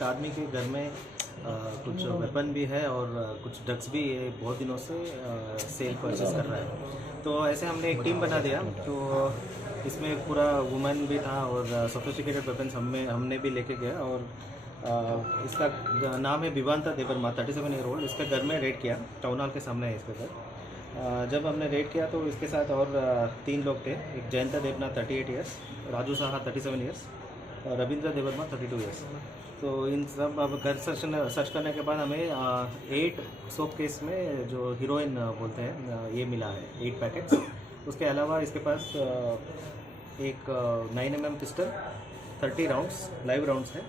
एक आदमी के घर में कुछ वेपन भी है और कुछ ड्रग्स भी ये बहुत दिनों से सेल परचेस कर रहा है। तो ऐसे हमने एक टीम बना दिया। तो इसमें पूरा वुमेन भी था और सोफिस्टिकेटेड वेपन्स हमने भी लेके गया। और इसका नाम है विवांता देवर्मा, 37 ईयर ओल्ड। इसके घर में रेड किया, टाउन हॉल के सामने है इसका घर। जब हमने रेड किया तो इसके साथ और 3 लोग थे। एक जयंता देवना 38 ईयर्स, राजू साहा 37 ईयर्स और रविंद्र देवर्मा 32 ईयर्स। तो इन सब अब घर सर्च करने के बाद हमें 8 सोप केस में जो हीरोइन बोलते हैं ये मिला है, 8 पैकेट्स। उसके अलावा इसके पास एक 9mm pistol, 30 rounds live rounds है।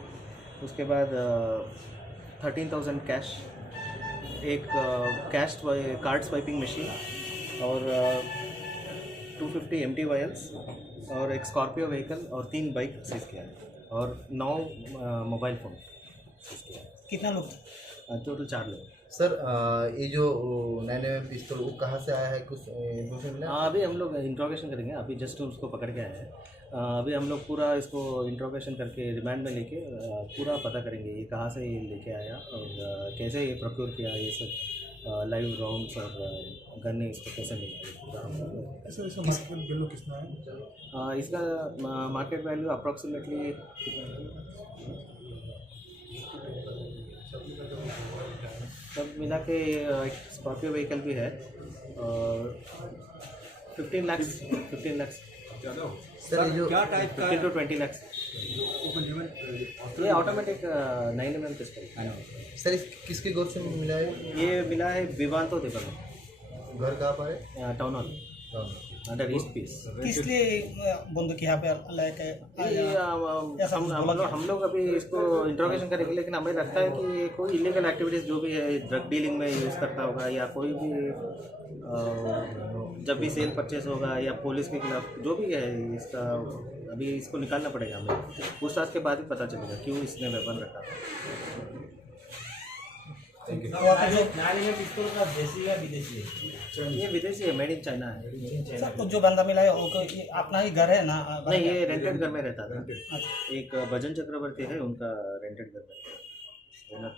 उसके बाद 13,000 कैश, एक कैश कार्ड स्वाइपिंग मशीन और 250 एम्प्टी वायल्स और एक स्कॉर्पियो व्हीकल और 3 बाइक सीज किया है और 9 मोबाइल फ़ोन सीज किया है। कितना लोग? टोटल 4 लोग। सर ये जो 9mm पिस्तौल वो कहाँ से आया है, कुछ इन्फॉर्मेशन मिला? अभी हम लोग इंट्रोगेशन करेंगे। अभी जस्ट उसको पकड़ के आए हैं। अभी हम लोग पूरा इसको इंट्रोगेशन करके रिमांड में लेके पूरा पता करेंगे ये कहाँ से ये लेके आया और कैसे ये प्रोक्योर किया, ये सब लाइव राउंड्स और गन इसको कैसे मिला। इसका मार्केट वैल्यू अप्रॉक्सीमेटली सब मिला के एक स्कॉर्पियो व्हीकल भी है और 15 लाख सर ये जो क्या टाइप का 15 to 20 लाख। ये ऑटोमेटिक 9mm पिस्टल। सर किसके गोद से मिला है? ये मिला है विवांतो देवर्मा, घर कहाँ पर है? Town hall under east peace. किस लिए बंदूक यहाँ पे लेके हम लोग अभी इसको इंट्रोगेशन करेंगे, लेकिन हमें लगता है कि ये कोई इलीगल एक्टिविटीज़ जो भी है ड्रग डीलिंग में यूज़ करता होगा या कोई भी जब भी सेल परचेस होगा या पुलिस के खिलाफ जो भी है इसका अभी इसको निकालना पड़ेगा। हमें पूछताछ के बाद ही पता चलेगा क्यों इसने वेपन रखा। पिस्तौल का देसी या विदेशी है? ये विदेशी है, मेड इन चाइना है। सर तो जो बंदा मिला है वो ये अपना ही घर है ना? नहीं, ये रेंटेड घर में रहता था। एक भजन चक्रवर्ती है, उनका रेंटेड घर में।